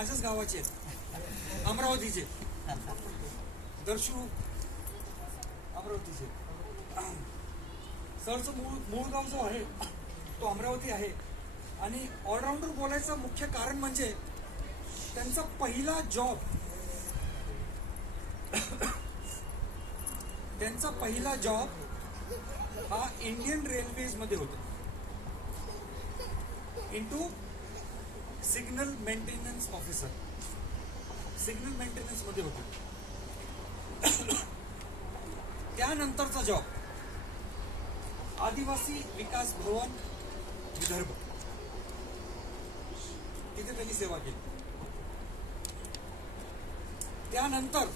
माझ्याच गावाचे आहेत, अमरावतीचे. दर्शू अमरावतीचे. सरचं मूळ गाव जो आहे तो अमरावती आहे. आणि ऑलराऊंडर बोलायचं मुख्य कारण म्हणजे त्यांचा पहिला जॉब हा इंडियन रेल्वेज मध्ये होता, into signal maintenance officer. Signal maintenance मध्ये होते. त्यानंतरचा जॉब आदिवासी विकास भवन विदर्भ, तिथे त्यांनी सेवा केली. त्यानंतर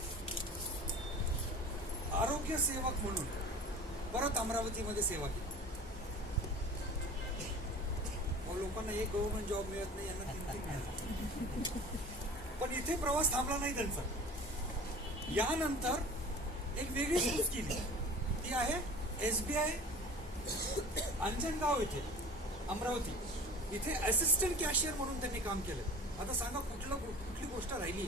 आरोग्य सेवक म्हणून परत अमरावतीमध्ये सेवा केली. लोकांना एक गव्हर्नमेंट जॉब मिळत नाही, यांना 3-3 मिळाला. पण इथे प्रवास थांबला नाही त्यांचा. यानंतर एक वेगळी सोच केली, ती आहे SBI अंजनगाव इथे अमरावती. इथे असिस्टंट कॅशियर म्हणून त्यांनी काम केलं. आता सांगा कुठली गोष्ट राहिली.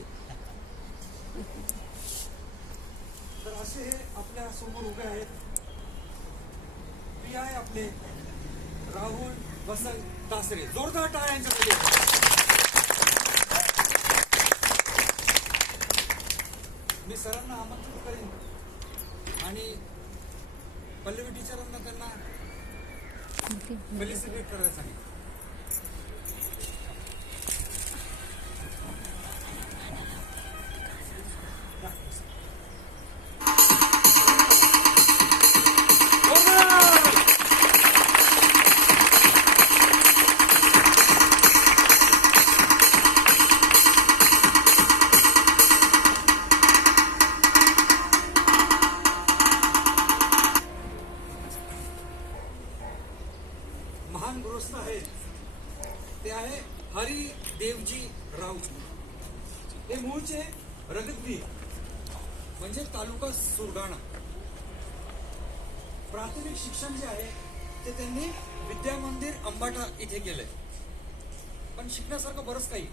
तर असे हे आपल्या समोर उभे आहेत. आहे आपले राहुल वसंत दासरे. जोरदार टाळ्या यांच्याकडे. मी सरांना आमंत्रित करेन आणि पल्लवी टीचरांना त्यांना फेलिसिटेट करायला सांगितलं. महान गृहस्थ आहे ते आहे हरी देवजी राऊत. हे मूळचे रगतबीर म्हणजे तालुका सुरगाणा. प्राथमिक शिक्षण जे आहे ते त्यांनी विद्या मंदिर अंबाटा इथे केलंय. पण शिकण्यासारखं बरंच काही.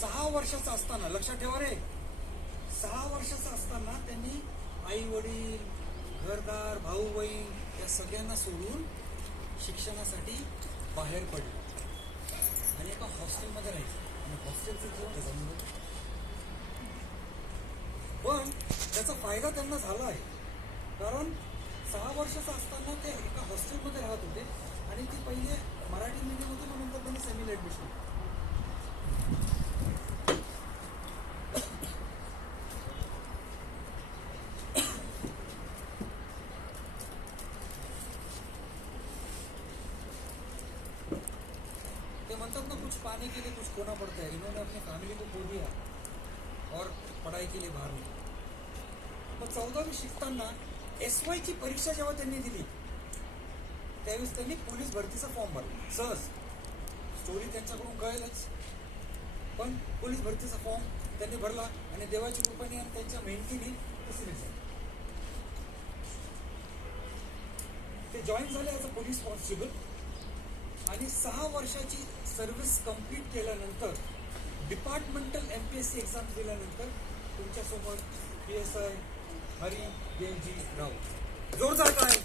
6 वर्षाचा असताना, लक्षात ठेवा रे, 6 वर्षाचा असताना त्यांनी आई वडील, घरदार, भाऊ बहीण या सगळ्यांना सोडून शिक्षणासाठी बाहेर पडले आणि एका हॉस्टेलमध्ये राहायचं. आणि हॉस्टेलचं जीवन जमलं. पण त्याचा फायदा त्यांना झाला आहे, कारण 6 वर्षाचा असताना ते एका हॉस्टेलमध्ये राहत होते आणि ती पहिले मराठी मीडियम होती, म्हणून तर त्यांनी सेमी ऍडमिशन. म्हणतात ना, कुछ पाने के लिए कुछ खोना पड़ता है. इन्होंने अपनी फैमिली को खो दिया और पढ़ाई के लिए बाहर निघाले. मग 14वी शिकताना SY ची परीक्षा जेव्हा त्यांनी दिली त्यावेळेस त्यांनी पोलीस भरतीचा फॉर्म भरला. सहज स्टोरी त्यांच्याकडून कळेलच, पण पोलीस भरतीचा फॉर्म त्यांनी भरला आणि देवाची कृपेने आणि त्यांच्या मेहनतीने ते सिलेक्ट झाले. ते जॉईन झाले ॲज अ पोलीस कॉन्स्टेबल आणि 6 वर्षाची सर्व्हिस कंप्लीट केल्यानंतर डिपार्टमेंटल MPSC एक्झाम दिल्यानंतर तुमच्यासमोर PSI हरी देवजी राऊत. जोरदार टाळ्या.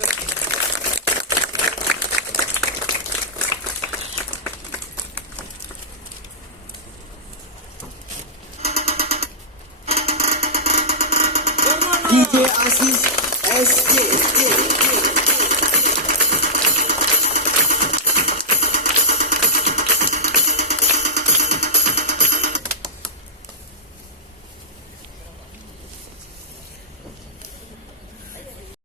DJ Aziz SK